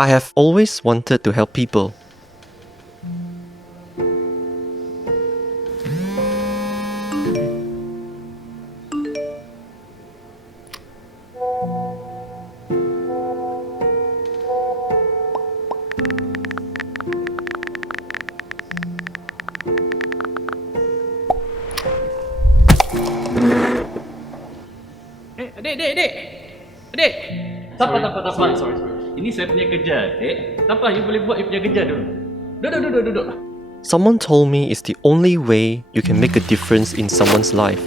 I have always wanted to help people. Adik. Tak apa. Sorry. Ini saya punya kerja, adik. Tak apa, you boleh buat you punya kerja dulu. Duduk. Someone told me it's the only way you can make a difference in someone's life.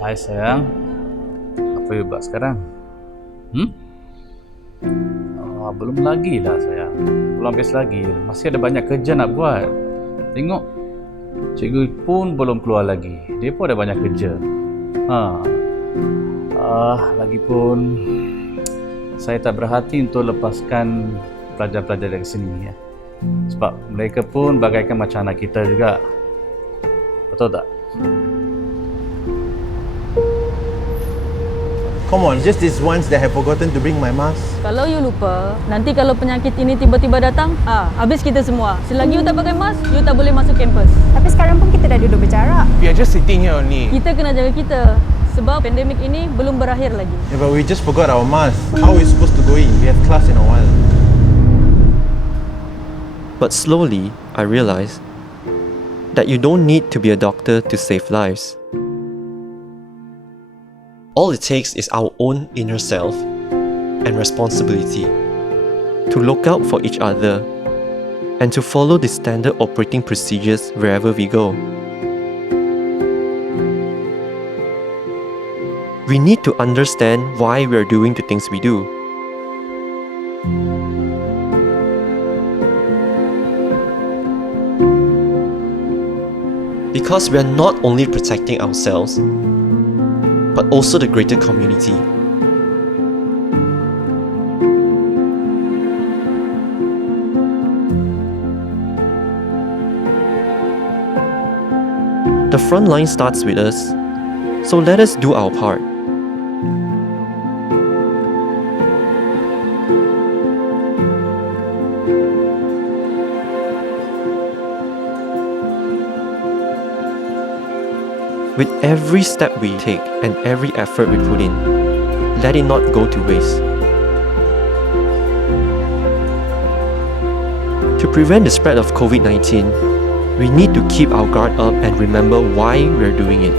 Hai sayang. Apa you buat sekarang? Belum lagi lah sayang. Belum habis lagi. Masih ada banyak kerja nak buat. Tengok. Cikgu pun belum keluar lagi. Dia pun ada banyak kerja. Lagipun saya tak berhati untuk lepaskan pelajar-pelajar dari sini ya. Sebab mereka pun bagaikan macam anak kita juga. Betul tak? Come on, just this once that I have forgotten to bring my mask. Kalau you lupa, nanti kalau penyakit ini tiba-tiba datang, habis kita semua. Selagi you tak pakai mask, you tak boleh masuk kampus. Tapi sekarang pun kita dah duduk berjarak. We are just sitting here only. Kita kena jaga kita. Sebab pandemik ini belum berakhir lagi. Yeah, but we just forgot our mask. How are we supposed to go in? We have class in a while. But slowly, I realized that you don't need to be a doctor to save lives. All it takes is our own inner self and responsibility to look out for each other and to follow the standard operating procedures wherever we go. We need to understand why we are doing the things we do. Because we are not only protecting ourselves, but also the greater community. The front line starts with us, so let us do our part. With every step we take and every effort we put in, let it not go to waste. To prevent the spread of COVID-19, we need to keep our guard up and remember why we're doing it.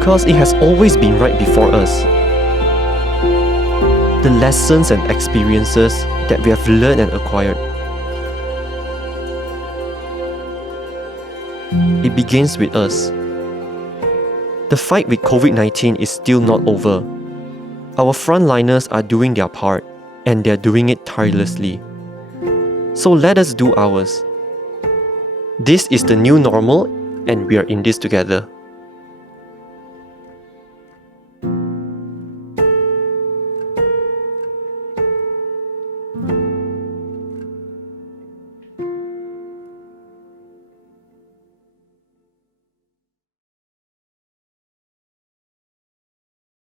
Because it has always been right before us. The lessons and experiences that we have learned and acquired. It begins with us. The fight with COVID-19 is still not over. Our frontliners are doing their part, and they're doing it tirelessly. So let us do ours. This is the new normal, and we are in this together.